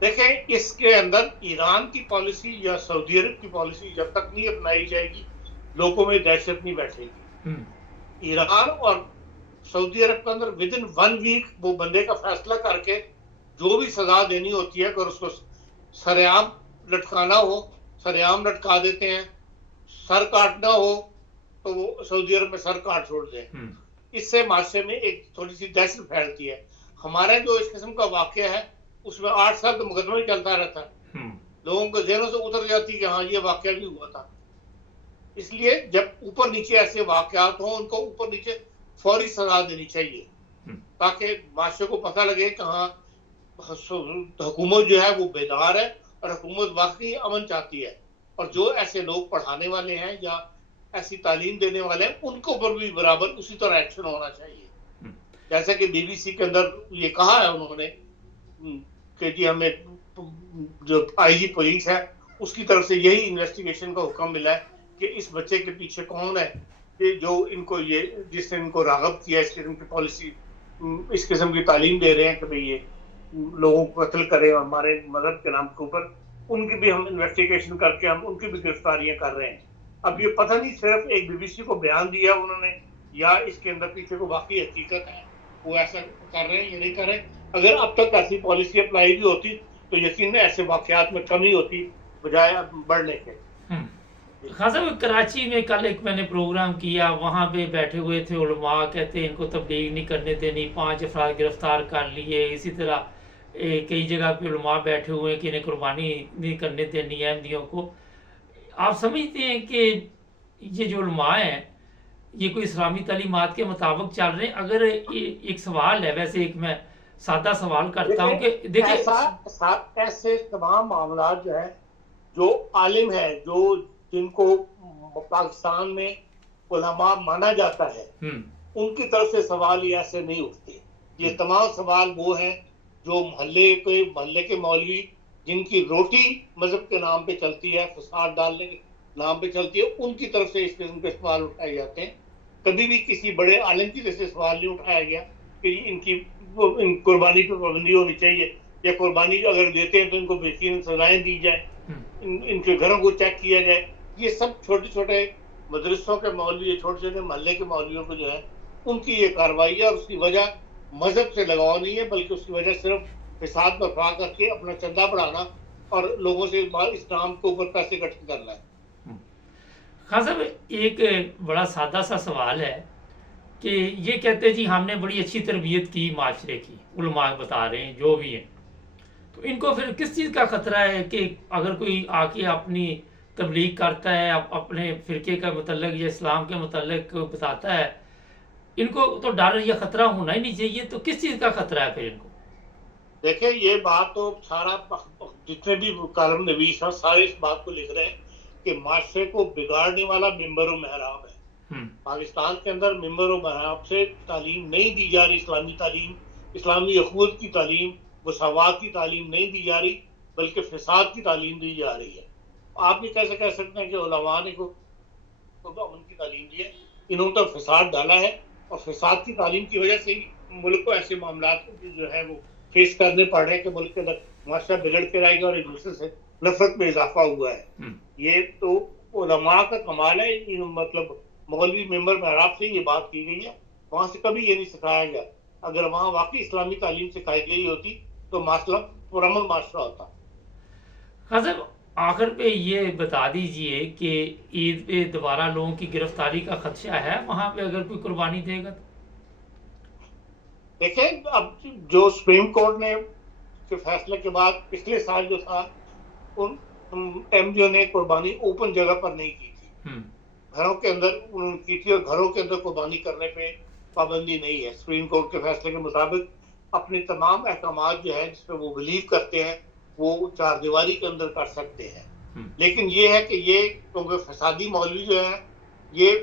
دیکھیں اس کے اندر ایران کی پالیسی یا سعودی عرب کی پالیسی جب تک نہیں اپنائی جائے گی لوگوں میں دہشت نہیں بیٹھے گی. ایران اور سعودی عرب کے اندر ود ان 1 ویک وہ بندے کا فیصلہ کر کے جو بھی سزا دینی ہوتی ہے اگر اس کو سرعام لٹکانا ہو سرعام لٹکا دیتے ہیں, سر کاٹنا ہو تو وہ سعودی عرب میں سر کاٹ چھوڑ دیں. اس سے معاشرے میں ایک تھوڑی سی دہشت پھیلتی ہے. ہمارے جو اس قسم کا واقعہ ہے اس میں 8 سال کا مقدمہ ہی چلتا رہتا ہے, لوگوں کے ذہنوں سے اتر جاتی کہ ہاں یہ واقعہ بھی ہوا تھا. اس لیے جب اوپر نیچے ایسے واقعات ہوں ان کو اوپر نیچے فوری سزا دینی چاہیے تاکہ معاشرے کو پتہ لگے کہ ہاں حکومت جو ہے وہ بیدار ہے اور حکومت واقعی امن چاہتی ہے, اور جو ایسے لوگ پڑھانے والے ہیں یا ایسی تعلیم دینے والے ہیں ان کے اوپر بھی برابر اسی طرح ایکشن ہونا چاہیے. جیسا کہ بی بی سی کے اندر یہ کہا ہے انہوں نے کہ جی ہمیں جو آئی جی پولیس ہے اس کی طرف سے یہی انویسٹیگیشن کا حکم ملا ہے کہ اس بچے کے پیچھے کون ہے کہ جو ان کو یہ جس نے ان کو راغب کیا اس قسم کی پالیسی اس قسم کی تعلیم دے رہے ہیں کہ بھئی یہ لوگوں کو قتل کرے ہمارے مذہب کے نام کے اوپر, ان کی بھی ہم انویسٹیگیشن کر کے ہم ان کی بھی گرفتاریاں کر رہے ہیں. اب یہ پتہ نہیں صرف ایک بی بی سی کو بیان دیا انہوں نے یا اس کے اندر پیچھے کو واقعی حقیقت ہے وہ ایسا کر رہے ہیں یا نہیں کر رہے. اگر اب تک ایسی پالیسی اپلائی بھی ہوتی تو یقیناً ایسے واقعات میں کمی ہوتی بجائے بڑھنے کے. خان صاحب کراچی میں کل ایک میں نے پروگرام کیا, وہاں پہ بیٹھے ہوئے تھے علماء, کہتے ہیں ان کو تبلیغ نہیں کرنے دینی, 5 افراد گرفتار کر لیے. اسی طرح کئی جگہ پہ علماء بیٹھے ہوئے ہیں کہ انہیں قربانی نہیں کرنے دینی ہے احمدیوں کو. آپ سمجھتے ہیں کہ یہ جو علماء ہیں یہ کوئی اسلامی تعلیمات کے مطابق چل رہے ہیں؟ اگر ایک سوال ہے, ویسے ایک میں سادہ سوال کرتا ہوں کہ دیکھیں ایسے تمام معاملات جو ہے جو عالم ہے جو جن کو پاکستان میں علماء مانا جاتا ہے ان کی طرف سے سوال یہ ایسے نہیں اٹھتے. یہ تمام سوال وہ ہیں جو محلے کے مولوی جن کی روٹی مذہب کے نام پہ چلتی ہے, فساد ڈالنے کے نام پہ چلتی ہے, ان کی طرف سے اس قسم کے سوال اٹھائے جاتے ہیں. کبھی بھی کسی بڑے عالم کی طرف سے سوال نہیں اٹھایا گیا کہ ان قربانی پہ پابندی ہونی چاہیے یا قربانی اگر دیتے ہیں تو ان کو بہترین سزائیں دی جائیں, ان کے گھروں کو چیک کیا جائے. یہ سب چھوٹے چھوٹے مدرسوں کے مولوی, چھوٹے چھوٹے محلے کے مولویوں کو جو ہے ان کی یہ کارروائی ہے, اور اس کی وجہ مذہب سے لگاؤ نہیں ہے بلکہ اس کی وجہ صرف فساد برپا کر کے اپنا چندہ بڑھانا اور لوگوں سے اسلام کے اوپر پیسے اکٹھے کرنا ہے. خان صاحب ایک بڑا سادہ سا سوال ہے کہ یہ کہتے ہیں جی ہم نے بڑی اچھی تربیت کی معاشرے کی, علماء بتا رہے ہیں جو بھی ہیں, تو ان کو پھر کس چیز کا خطرہ ہے کہ اگر کوئی آ کے اپنی تبلیغ کرتا ہے اپنے فرقے کا متعلق یا اسلام کے متعلق بتاتا ہے, ان کو تو ڈر یا خطرہ ہونا ہی نہیں چاہیے, تو کس چیز کا خطرہ ہے پھر ان کو؟ دیکھیں یہ بات تو سارا جتنے بھی کالم نویس ہیں سارے اس بات کو لکھ رہے ہیں کہ معاشرے کو بگاڑنے والا ممبر و محراب ہے. پاکستان کے اندر ممبر و محراب سے تعلیم نہیں دی جا رہی, اسلامی تعلیم, اسلامی اخوت کی تعلیم, مساوات کی تعلیم نہیں دی جا رہی بلکہ فساد کی تعلیم دی جا رہی ہے. آپ یہ کیسے کہہ سکتے ہیں کہ علماء نے کو امن کی تعلیم دی ہے؟ انہوں نے تو فساد ڈالا ہے, اور فساد کی تعلیم کی وجہ سے ملک کو ایسے معاملات جو ہے وہ فیس کرنے پڑ رہے ہیں کہ ملک کے اندر معاشرہ بگڑ کے رہے گا اور ایک دوسرے سے نفرت میں اضافہ ہوا ہے. یہ تو علماء کا کمال ہے, مطلب مولوی ممبر محراب سے یہ بات کی گئی ہے, وہاں سے کبھی یہ نہیں سکھایا گیا. اگر وہاں واقعی اسلامی تعلیم سکھائی گئی ہوتی تو معاشرہ پرامن معاشرہ ہوتا. حضرت آخر پہ یہ بتا دیجئے کہ عید پہ دوبارہ لوگوں کی گرفتاری کا خدشہ ہے وہاں پہ اگر کوئی قربانی دے گا تو؟ دیکھیں اب جو سپریم کورٹ نے کے فیصلے کے بعد پچھلے سال جو تھا ان ایم ڈی او نے قربانی اوپن جگہ پر نہیں کی تھی, گھروں کے اندر کی تھی, اور گھروں کے اندر قربانی کرنے پہ پابندی نہیں ہے. سپریم کورٹ کے فیصلے کے مطابق اپنے تمام احکامات جو ہے جس پہ وہ بلیو کرتے ہیں وہ 4 دیواری کے اندر کر سکتے ہیں. لیکن یہ ہے کہ یہ کیونکہ فسادی مولوی جو ہے یہ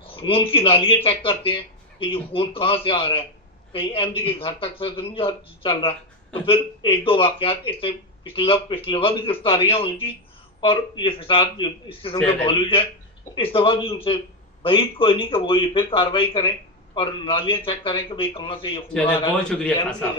خون کی نالیاں چیک کرتے ہیں کہ یہ خون کہاں سے آ رہا ہے, کہیں ایم ڈی کے گھر تک سے تو نہیں چل رہا. تو پھر 1-2 واقعات اس سے پچھلے وقت بھی گرفتاریاں ہوئی تھی, اور یہ فساد اس قسم کے مولوی جو ہے اس دفعہ بھی ان سے بعید کوئی نہیں کہ وہ یہ پھر کارروائی کریں اور نالیاں چیک کریں کہ بھئی کہاں سے یہ خون آ رہا ہے. بہت شکریہ خان صاحب.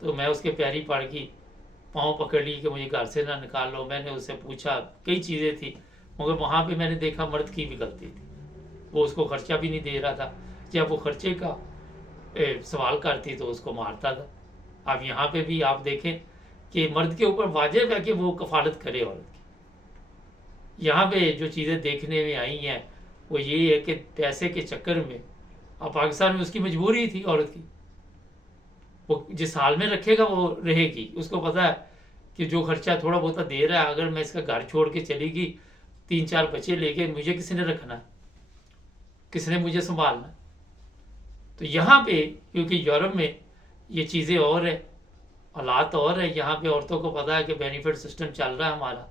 تو میں اس کے پیری پڑ گئی، پاؤں پکڑ لی کہ مجھے گھر سے نہ نکال لو. میں نے اس سے پوچھا، کئی چیزیں تھی، مگر وہاں پہ میں نے دیکھا مرد کی بھی غلطی تھی. وہ اس کو خرچہ بھی نہیں دے رہا تھا. جب وہ خرچے کا سوال کرتی تو اس کو مارتا تھا. اب یہاں پہ بھی آپ دیکھیں کہ مرد کے اوپر واجب ہے کہ وہ کفالت کرے عورت کی. یہاں پہ جو چیزیں دیکھنے میں آئی ہیں وہ یہی ہے کہ پیسے کے چکر میں، اب پاکستان میں اس کی مجبوری تھی عورت کی، وہ جس حال میں رکھے گا وہ رہے گی. اس کو پتا ہے کہ جو خرچہ تھوڑا بہت دے رہا ہے، اگر میں اس کا گھر چھوڑ کے چلی گئی 3-4 بچے لے کے، مجھے کس نے رکھنا ہے، کس نے مجھے سنبھالنا. تو یہاں پہ کیونکہ یورپ میں یہ چیزیں اور ہے، حالات اور ہے. یہاں پہ عورتوں کو پتا ہے کہ بینیفٹ سسٹم چل رہا ہے،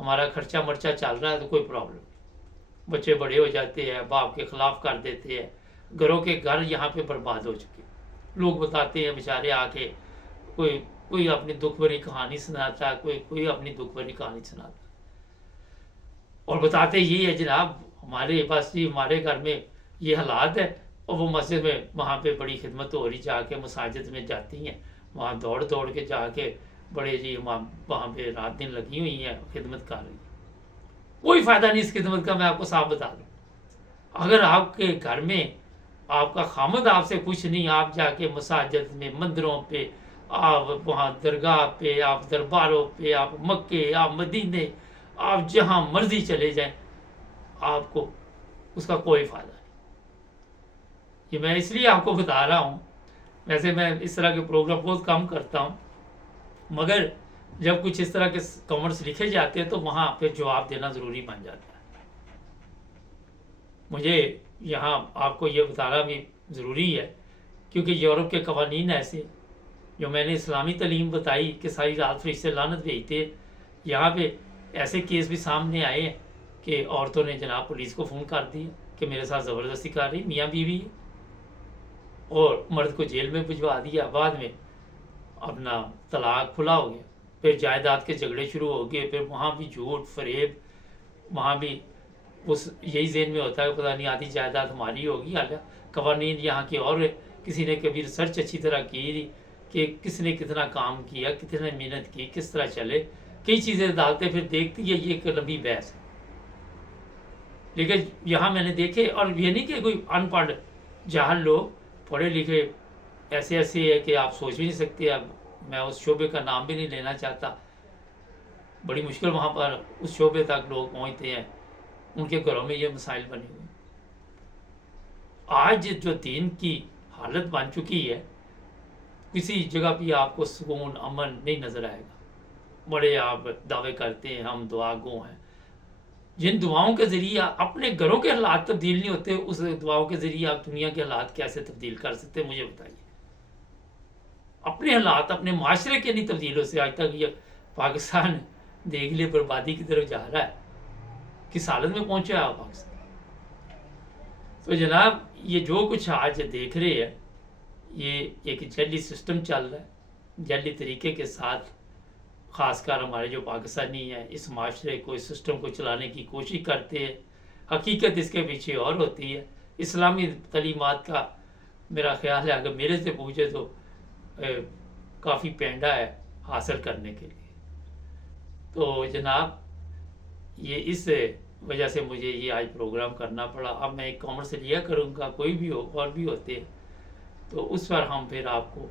ہمارا خرچہ مرچہ چل رہا ہے، تو کوئی پرابلم نہیں. بچے بڑے ہو جاتے ہیں، باپ کے خلاف کر دیتے ہیں، گھروں کے گھر یہاں پہ برباد ہو چکے. لوگ بتاتے ہیں بیچارے آ کے، کوئی اپنی دکھ بھری کہانی سناتا ہے، کوئی اپنی دکھ بھری کہانی سناتا ہے، اور بتاتے یہ ہے جناب ہمارے پاس ہمارے گھر میں یہ حالات ہے. اور وہ مسجد میں وہاں پہ بڑی خدمت ہو رہی، جا کے مساجد میں جاتی ہیں، وہاں دوڑ کے جا کے بڑے جی وہاں پہ رات دن لگی ہوئی ہیں، خدمت کر رہی ہیں. کوئی فائدہ نہیں اس خدمت کا. میں آپ کو صاف بتا دوں، اگر آپ کے گھر میں آپ کا خامد آپ سے کچھ نہیں، آپ جا کے مساجد میں، مندروں پہ، آپ وہاں درگاہ پہ، آپ درباروں پہ، آپ مکے، آپ مدینے، آپ جہاں مرضی چلے جائیں، آپ کو اس کا کوئی فائدہ نہیں. یہ میں اس لیے آپ کو بتا رہا ہوں. ویسے میں اس طرح کے پروگرام بہت کم کرتا ہوں، مگر جب کچھ اس طرح کے کامنٹس لکھے جاتے ہیں تو وہاں پہ جواب دینا ضروری بن جاتا ہے. مجھے یہاں آپ کو یہ بتانا بھی ضروری ہے کیونکہ یورپ کے قوانین ایسے، جو میں نے اسلامی تعلیم بتائی کہ ساری رات فرشتے لعنت بھیجتے، یہاں پہ ایسے کیس بھی سامنے آئے ہیں کہ عورتوں نے جناب پولیس کو فون کر دیا کہ میرے ساتھ زبردستی کر رہی، میاں بیوی ہے، اور مرد کو جیل میں بھجوا دیا. بعد میں اپنا طلاق کھلا ہو گیا، پھر جائیداد کے جھگڑے شروع ہو گئے، پھر وہاں بھی جھوٹ فریب، وہاں بھی اس یہی ذہن میں ہوتا ہے پتہ نہیں آدھی جائیداد ہماری ہوگی. حالانکہ قوانین یہاں کی اور کسی نے کبھی ریسرچ اچھی طرح کی کہ کس نے کتنا کام کیا، کتنے محنت کی، کس طرح چلے، کئی چیزیں ڈالتے پھر دیکھتی ہے. یہ ایک لمبی بحث ہے. لیکن یہاں میں نے دیکھے، اور یہ نہیں کہ کوئی ان پڑھ جاہل لوگ، پڑھے لکھے ایسے ہے کہ آپ سوچ بھی نہیں سکتے. اب میں اس شعبے کا نام بھی نہیں لینا چاہتا، بڑی مشکل وہاں پر اس شعبے تک لوگ پہنچتے ہیں، ان کے گھروں میں یہ مسائل بنے ہوئے. آج جو دین کی حالت بن چکی ہے، کسی جگہ بھی آپ کو سکون امن نہیں نظر آئے گا. بڑے آپ دعوے کرتے ہیں ہم دعا گو ہیں. جن دعاؤں کے ذریعے اپنے گھروں کے حالات تبدیل نہیں ہوتے، اس دعاؤں کے ذریعے آپ دنیا کے حالات کیسے تبدیل کر سکتے مجھے بتائیے. اپنے حالات اپنے معاشرے کے نہیں تبدیل ہو سے. آج تک یہ پاکستان دیکھ لیے بربادی کی طرف جا رہا ہے، کس حالت میں پہنچا ہے پاکستان. تو جناب یہ جو کچھ آج دیکھ رہے ہیں، یہ ایک جعلی سسٹم چل رہا ہے، جعلی طریقے کے ساتھ. خاص کر ہمارے جو پاکستانی ہیں اس معاشرے کو، اس سسٹم کو چلانے کی کوشش کرتے ہیں. حقیقت اس کے پیچھے اور ہوتی ہے. اسلامی تعلیمات کا میرا خیال ہے اگر میرے سے پوچھے تو کافی پینڈا ہے حاصل کرنے کے لیے. تو جناب یہ اس وجہ سے مجھے یہ آج پروگرام کرنا پڑا. اب میں ایک کامنٹ سے لیا کروں گا، کوئی بھی ہو اور بھی ہوتے ہیں تو اس پر ہم پھر آپ کو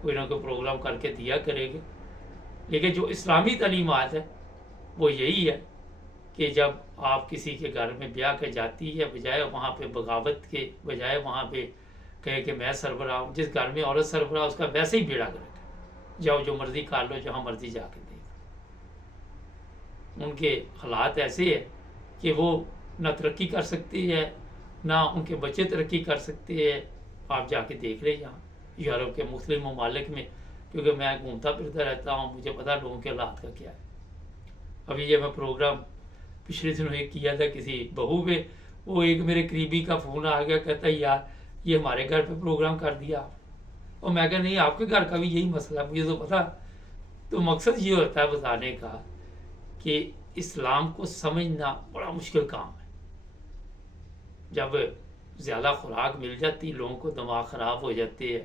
کوئی نہ کوئی پروگرام کر کے دیا کریں گے. لیکن جو اسلامی تعلیمات ہے وہ یہی ہے کہ جب آپ کسی کے گھر میں بیاہ کے جاتی ہے، بجائے وہاں پہ بغاوت کے، بجائے وہاں پہ کہے کہ میں سربراہ ہوں، جس گھر میں عورت سربراہ اس کا ویسے ہی بیڑا کرے. جاؤ جو مرضی کر لو، جہاں مرضی جا کے دیکھ. ان کے حالات ایسے ہیں کہ وہ نہ ترقی کر سکتی ہے، نہ ان کے بچے ترقی کر سکتے ہیں. آپ جا کے دیکھ رہے یہاں یورپ کے مختلف ممالک میں، کیونکہ میں گھومتا پھرتا رہتا ہوں، مجھے پتا لوگوں کے حالات کا کیا ہے. ابھی یہ میں پروگرام پچھلے دنوں ایک کیا تھا کسی بہو پہ، وہ ایک میرے قریبی کا فون آ گیا، کہتا ہے یار یہ ہمارے گھر پہ پروگرام کر دیا آپ. اور میں کہا نہیں، آپ کے گھر کا بھی یہی مسئلہ ہے، مجھے تو پتا. تو مقصد یہ ہوتا ہے بتانے کا کہ اسلام کو سمجھنا بڑا مشکل کام ہے. جب زیادہ خوراک مل جاتی، لوگوں کو دماغ خراب ہو جاتے ہیں،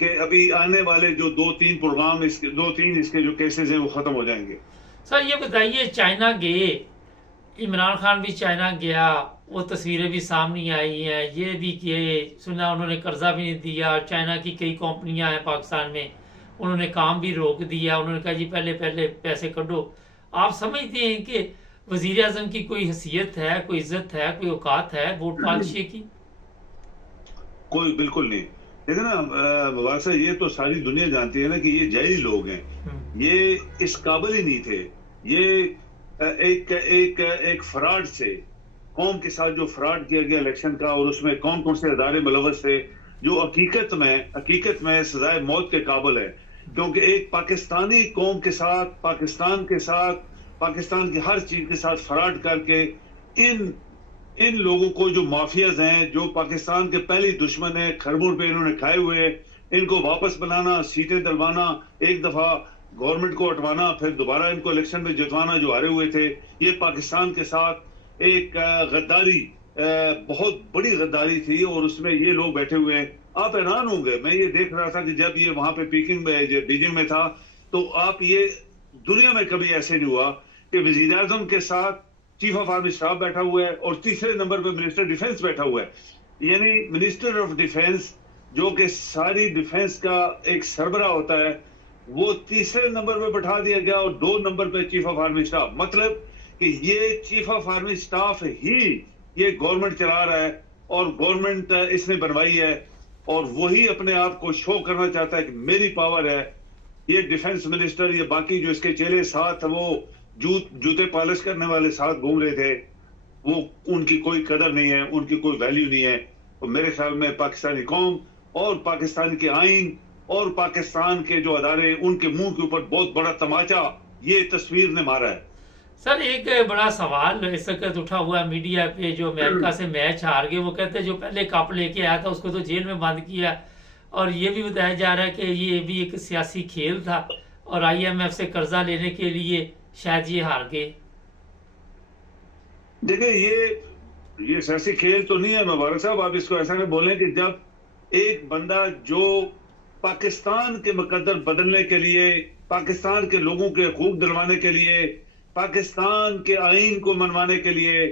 کہ ابھی آنے والے جو 2-3 پروگرام اس کے جو کیسز ہیں وہ ختم ہو جائیں گے. سر یہ بتائیے، چائنا گئے، عمران خان بھی چائنا گیا، وہ تصویریں بھی سامنے آئی ہیں، یہ بھی کہ سنا انہوں نے قرضہ بھی نہیں دیا، چائنا کی کئی کمپنیاں ہیں پاکستان میں، انہوں نے کام بھی روک دیا، انہوں نے کہا جی پہلے پیسے کڈو. آپ سمجھتے ہیں کہ وزیر اعظم کی کوئی حیثیت ہے، کوئی عزت ہے، کوئی اوقات ہے ووٹ پالشی کی؟ کوئی بالکل نہیں. دیکھیں نا مبارک صاحب، یہ تو ساری دنیا جانتی ہے نا کہ یہ جعلی لوگ ہیں، یہ اس قابل ہی نہیں تھے. یہ ایک فراڈ سے قوم کے ساتھ جو فراڈ کیا گیا الیکشن کا، اور اس میں کون سے ادارے ملوث تھے جو حقیقت میں سزائے موت کے قابل ہے. کیونکہ ایک پاکستانی قوم کے ساتھ، پاکستان کی ہر چیز کے ساتھ فراڈ کر کے ان لوگوں کو جو مافیاز ہیں، جو پاکستان کے پہلی دشمن ہیں، کھربوں پہ انہوں نے کھائے ہوئے، ان کو واپس بنانا، سیٹیں دلوانا، ایک دفعہ گورنمنٹ کو ہٹوانا، پھر دوبارہ ان کو الیکشن میں جتوانا جو ہارے ہوئے تھے. یہ پاکستان کے ساتھ ایک غداری، بہت بڑی غداری تھی، اور اس میں یہ لوگ بیٹھے ہوئے ہیں. آپ حیران ہوں گے، میں یہ دیکھ رہا تھا کہ جب یہ وہاں پہ بیجنگ میں تھا، تو آپ یہ دنیا میں کبھی ایسے نہیں ہوا کہ وزیر اعظم کے ساتھ چیف آف آرمی اسٹاف بیٹھا ہوا ہے اور تیسرے نمبر پہ منسٹر ڈیفنس بیٹھا ہوا ہے. یعنی منسٹر آف ڈیفنس جو کہ ساری ڈیفنس کا ایک سربراہ ہوتا ہے، وہ تیسرے نمبر پہ بٹھا دیا گیا، اور 2 نمبر پہ چیف آف آرمی اسٹاف. مطلب کہ یہ چیف آف آرمی اسٹاف ہی یہ گورنمنٹ چلا رہا ہے، اور گورنمنٹ اس نے بنوائی ہے، اور وہی اپنے آپ کو شو کرنا چاہتا ہے کہ میری پاور ہے. یہ ڈیفنس منسٹر، یہ باقی جو اس کے چہرے ساتھ وہ جوتے پالش کرنے والے ساتھ گھوم رہے تھے، وہ ان کی کوئی قدر نہیں ہے، ان کی کوئی ویلیو نہیں ہے. اور میرے خیال میں پاکستانی قوم اور پاکستان کے آئین اور پاکستان کے جو ادارے، ان کے منہ کے اوپر بہت بڑا تماچا یہ تصویر نے مارا ہے. سر ایک بڑا سوال اس وقت اٹھا ہوا ہے میڈیا پہ، جو امریکہ سے میچ ہار گئے، وہ کہتے ہیں جو پہلے کپ لے کے آیا تھا اس کو تو جیل میں بند کیا، اور یہ بھی بتایا جا رہا ہے کہ یہ بھی ایک سیاسی کھیل تھا، اور IMF سے قرضہ لینے کے لیے شاید یہ ہار گئے. دیکھیں یہ سیاسی کھیل تو نہیں ہے مبارک صاحب. آپ اس کو ایسا نہ بولیں کہ جب ایک بندہ جو پاکستان کے مقدر بدلنے کے لیے، پاکستان کے لوگوں کے حقوق دلوانے کے لیے، پاکستان کے آئین کو منوانے کے لیے،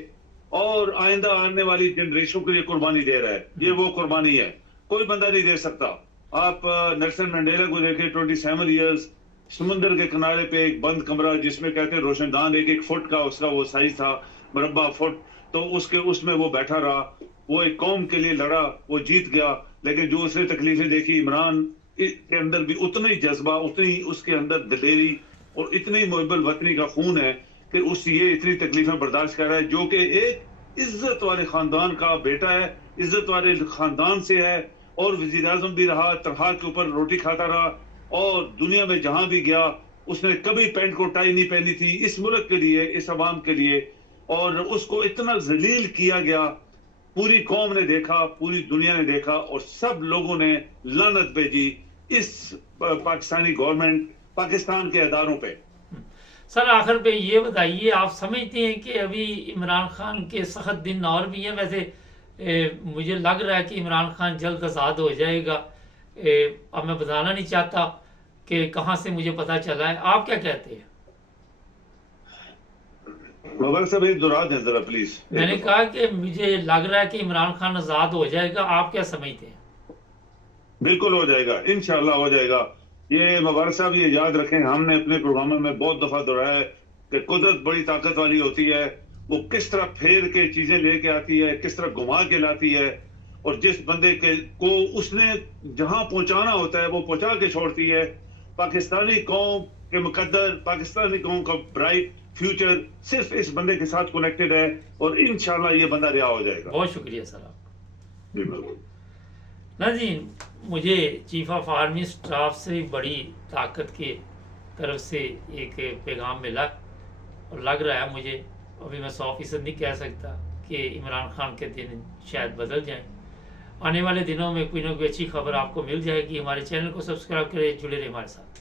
اور آئندہ آنے والی جنریشن کے لیے قربانی دے رہا ہے، یہ وہ قربانی ہے، کوئی بندہ نہیں دے سکتا. آپ نیلسن منڈیلا کو دیکھیں، 27 ایئرز سمندر کے کنارے پہ ایک بند کمرہ، جس میں کہتے ہیں روشن دان 1 فٹ کا اس کا وہ سائز تھا، مربع فٹ، تو اس میں وہ بیٹھا رہا، وہ ایک قوم کے لیے لڑا، وہ جیت گیا. لیکن جو اس نے تکلیفیں دیکھی، عمران کے اندر بھی اتنا ہی جذبہ، اتنی اس کے اندر دلیری، اور اتنی محب الوطنی کا خون ہے کہ یہ اتنی تکلیفیں برداشت کر رہا ہے، جو کہ ایک عزت والے خاندان کا بیٹا ہے، عزت والے خاندان سے ہے، اور وزیر اعظم بھی رہا، تنخواہ کے اوپر روٹی کھاتا رہا، اور دنیا میں جہاں بھی گیا اس نے کبھی پینٹ کو ٹائی نہیں پہنی تھی اس ملک کے لیے، اس عوام کے لیے. اور اس کو اتنا ذلیل کیا گیا، پوری قوم نے دیکھا، پوری دنیا نے دیکھا، اور سب لوگوں نے لعنت بھیجی اس پاکستانی گورنمنٹ، پاکستان کے اداروں پہ. سر آخر پہ یہ بتائیے، آپ سمجھتے ہیں کہ ابھی عمران خان کے سخت دن اور بھی ہیں؟ ویسے مجھے لگ رہا ہے کہ عمران خان جلد آزاد ہو جائے گا. اب میں بتانا نہیں چاہتا کہ کہاں سے مجھے پتا چلا ہے، آپ کیا کہتے ہیں؟ مبارک صاحب ایک دورہ دیں ذرا پلیز. میں نے کہا کہ مجھے لگ رہا ہے کہ عمران خان آزاد ہو جائے گا، آپ کیا سمجھتے ہیں؟ بالکل ہو جائے گا، انشاءاللہ ہو جائے گا. یہ مبارک صاحب یہ یاد رکھیں، ہم نے اپنے پروگراموں میں بہت دفعہ دہرایا ہے کہ قدرت بڑی طاقت والی ہوتی ہے، وہ کس طرح پھیر کے چیزیں لے کے آتی ہے، کس طرح گھما کے لاتی ہے، اور جس بندے کو اس نے جہاں پہنچانا ہوتا ہے وہ پہنچا کے چھوڑتی ہے. پاکستانی قوم کے مقدر، پاکستانی قوم کا برائٹ فیوچر صرف اس بندے کے ساتھ کنیکٹڈ ہے، اور انشاءاللہ یہ بندہ رہا ہو جائے گا. بہت شکریہ سر آپ. بالکل. ناظرین، مجھے چیف آف آرمی اسٹاف سے بڑی طاقت کے طرف سے ایک پیغام ملا، اور لگ رہا ہے مجھے، ابھی میں 100% نہیں کہہ سکتا کہ عمران خان کے دن شاید بدل جائیں. آنے والے دنوں میں کوئی نہ کوئی اچھی خبر آپ کو مل جائے گی. ہمارے چینل کو سبسکرائب کریں، جڑے رہیں ہمارے ساتھ.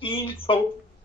300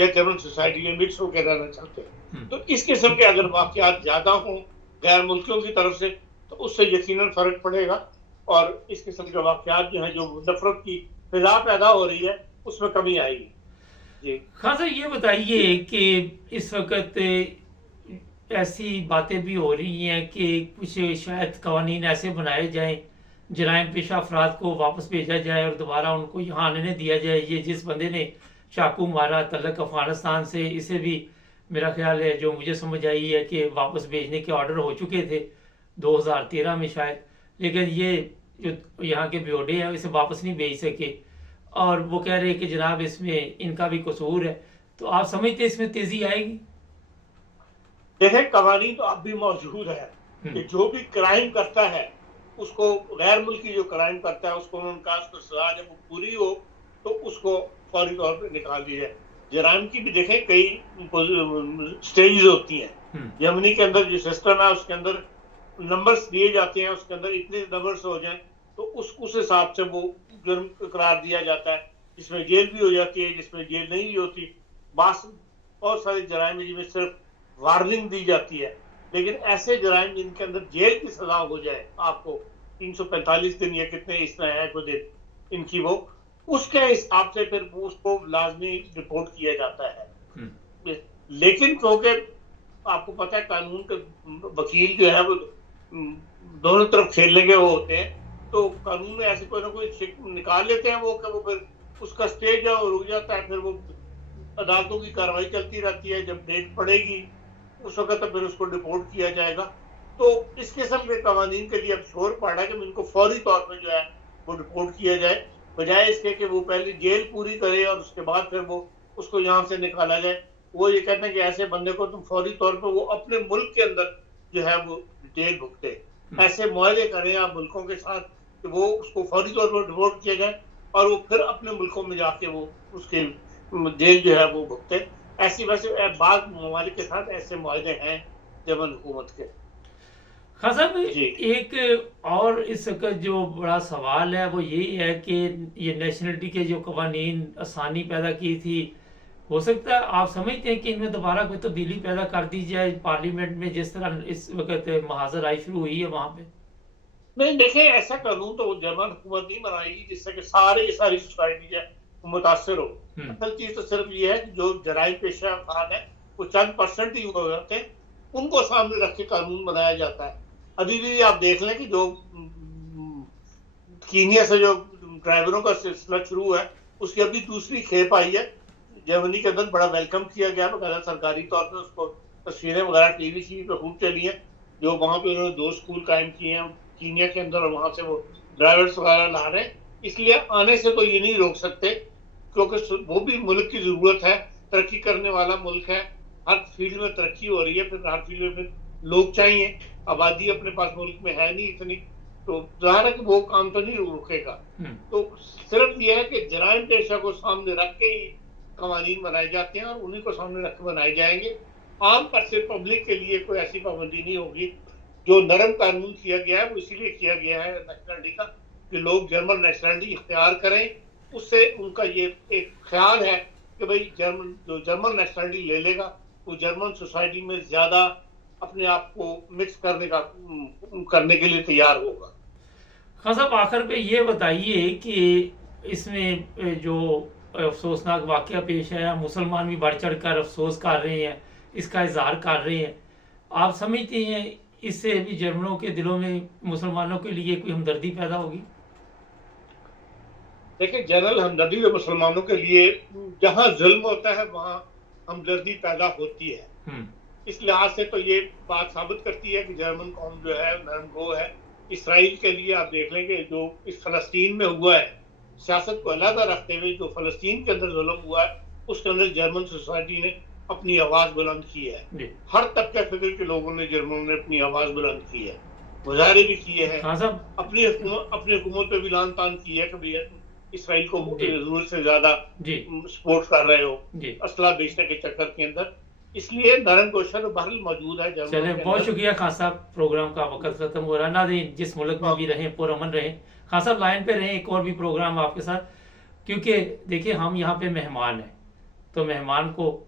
یا جرمن سوسائٹی میں مکس ہو کے رہنا چاہتے ہیں. تو اس قسم کے اگر واقعات زیادہ ہوں غیر ملکیوں کی طرف سے تو اس سے یقیناً فرق پڑے گا اور اس قسم کے واقعات جو ہیں جو نفرت کی فضا پیدا ہو رہی ہے اس میں کمی آئے گی. جی خان صاحب یہ بتائیے کہ اس وقت ایسی باتیں بھی ہو رہی ہیں کہ کچھ شاید قوانین ایسے بنائے جائیں جرائم پیشہ افراد کو واپس بھیجا جائے اور دوبارہ ان کو یہاں آنے نہیں دیا جائے. یہ جس بندے نے چاقو مارا تعلق افغانستان سے، اسے بھی میرا خیال ہے جو مجھے سمجھ آئی ہے کہ واپس بھیجنے کے آرڈر ہو چکے تھے 2013 میں شاید، لیکن یہ جو یہاں کے بیوڈے ہیں اسے واپس نہیں بھیج سکے اور وہ کہہ رہے کہ جناب اس میں ان کا بھی قصور ہے. تو آپ سمجھتے اس میں تیزی آئے گی؟ دیکھیں قوانین تو اب بھی موجود ہے کہ جو بھی کرائم کرتا ہے اس کو، غیر ملکی جو کرائم کرتا ہے اس کو ان کا سزا جب وہ پوری ہو تو اس کو فوری طور پہ نکال دیا جائے. جرائم کی بھی دیکھیں کئی سٹیجز ہوتی ہیں. یمنی کے اندر جو سسٹم ہے اس کے اندر نمبرز دیے جاتے ہیں، اس کے اندر اتنے نمبرز ہو جائیں تو اس حساب سے وہ جرم قرار دیا جاتا ہے، جس میں جیل بھی ہو جاتی ہے، جس میں جیل نہیں بھی ہوتی. بہت سارے جرائم ہیں جن میں صرف وارننگ دی جاتی ہے، لیکن ایسے جرائم جن کے اندر جیل کی سزا ہو جائے، آپ کو 345 دن یا کتنے اس طرح ہے کو دن ان کی، وہ اس کے حساب سے پھر اس کو لازمی رپورٹ کیا جاتا ہے. لیکن کیونکہ آپ کو پتہ ہے قانون کے وکیل جو ہے وہ دونوں طرف کھیلنے کے وہ ہوتے ہیں، تو قانون میں ایسے کوئی نہ کوئی نکال لیتے ہیں وہ کہ وہ پھر اس کا سٹیج ہے وہ رک جاتا ہے، پھر وہ عدالتوں کی کارروائی چلتی رہتی ہے. جب ڈیٹ پڑے گی اس وقت پھر اس کو ڈپورٹ کیا جائے گا. تو اس قسم کے قوانین کے لیے اب شور پڑ رہا ہے کہ ان کو فوری طور پہ جو ہے وہ ڈپورٹ کیا جائے، بجائے اس کے کہ وہ پہلے جیل پوری کرے اور اس کے بعد پھر وہ اس کو یہاں سے نکالا جائے. وہ یہ کہتے ہیں کہ ایسے بندے کو تم فوری طور پہ وہ اپنے ملک کے اندر جو ہے وہ جیل بھگتے. ایسے معاہدے کریں آپ ملکوں کے ساتھ کہ وہ اس کو فوری طور پر ڈپورٹ کیا جائے اور وہ پھر اپنے ملکوں میں جا کے وہ اس کے جیل جو ہے وہ بھگتے. ایسی ویسے بعض ممالک کے ساتھ ایسے معاہدے ہیں جرمن حکومت کے. خان صاحب ایک اور اس وقت جو بڑا سوال ہے وہ یہی ہے کہ یہ نیشنلٹی کے جو قوانین آسانی پیدا کی تھی، ہو سکتا ہے آپ سمجھتے ہیں کہ ان میں دوبارہ کوئی تبدیلی پیدا کر دی جائے پارلیمنٹ میں جس طرح اس وقت محاذر آئی شروع ہوئی ہے وہاں پہ؟ نہیں دیکھیں ایسا قانون تو جرمن حکومت نہیں بنائے گی جس سے کہ ساری سوسائٹی جو ہے متاثر ہو. اصل چیز تو صرف یہ ہے کہ جو جرائم پیشہ افراد ہیں وہ چند پرسنٹ ہی ہوتے ہیں، ان کو سامنے رکھ کے قانون بنایا جاتا ہے. ابھی بھی آپ دیکھ لیں کہ جو کینیا سے جو ڈرائیوروں کا سلسلہ شروع ہے اس کی ابھی دوسری کھیپ آئی ہے. جرمنی کے اندر بڑا ویلکم کیا گیا، بغیر سرکاری طور پہ اس کو تصویریں وغیرہ ٹی وی پہ خوب چلی ہیں. جو وہاں پہ انہوں نے 2 اسکول قائم کیے ہیں کینیا کے اندر اور وہاں سے وہ ڈرائیورس وغیرہ لا رہے ہیں. اس لیے آنے سے تو یہ نہیں روک سکتے کیونکہ وہ بھی ملک کی ضرورت ہے، ترقی کرنے والا ملک ہے، ہر فیلڈ میں ترقی ہو رہی ہے، پھر ہر فیلڈ میں پھر لوگ چاہیے، آبادی اپنے پاس ملک میں ہے نہیں اتنی، تو ظاہر ہے کہ وہ کام تو نہیں رکے گا. تو صرف یہ ہے کہ جرائم پیشہ کو سامنے رکھ کے ہی قوانین بنائے جاتے ہیں اور انہیں کو سامنے رکھ کے بنائے جائیں گے. عام پر سے پبلک کے لیے کوئی ایسی پابندی نہیں ہوگی. جو نرم قانون کیا گیا ہے وہ اسی لیے کیا گیا ہے نیشنلٹی کا کہ لوگ جرمن نیشنلٹی اختیار کریں. اس سے ان کا یہ ایک خیال ہے کہ بھئی جو جرمن نیشنلٹی لے لے گا وہ جرمن سوسائٹی میں زیادہ اپنے آپ کو مکس کرنے کے لیے تیار ہوگا. خان صاحب آخر پہ یہ بتائیے کہ اس میں جو افسوسناک واقعہ پیش ہے، مسلمان بھی بڑھ چڑھ کر افسوس کر رہے ہیں، اس کا اظہار کر رہے ہیں. آپ سمجھتے ہیں اس سے بھی جرمنوں کے دلوں میں مسلمانوں کے لیے کوئی ہمدردی پیدا ہوگی؟ دیکھیں جنرل ہمدردی تو مسلمانوں کے لیے جہاں ظلم ہوتا ہے وہاں ہمدردی پیدا ہوتی ہے. اس لحاظ سے تو یہ بات ثابت کرتی ہے کہ جرمن قوم جو ہے نرم گو ہے. اسرائیل کے لیے آپ دیکھ لیں کہ جو اس فلسطین میں ہوا ہے، سیاست کو علیحدہ رکھتے ہوئے جو فلسطین کے اندر ظلم ہوا ہے اس کے اندر جرمن سوسائٹی نے اپنی آواز بلند کی ہے. ہر طبقہ فکر کے لوگوں نے جرمنوں نے اپنی آواز بلند کی ہے، مظاہرے بھی کیے ہیں، اپنی حکومت پہ بھی لان تان کی ہے کہ اسرائیل کو ضرورت سے زیادہ سپورٹ کر رہے ہو اسلحہ بیچنے کے چکر کے اندر. اس لیے نرم گوشت بہرحال موجود ہے. چلیں بہت شکریہ خان صاحب، پروگرام کا وقت ختم ہو رہا ہے. ناظرین جس ملک میں بھی رہیں پرامن رہیں. خان صاحب لائن پہ رہیں، ایک اور بھی پروگرام آپ کے ساتھ، کیونکہ دیکھیں ہم یہاں پہ مہمان ہیں تو مہمان کو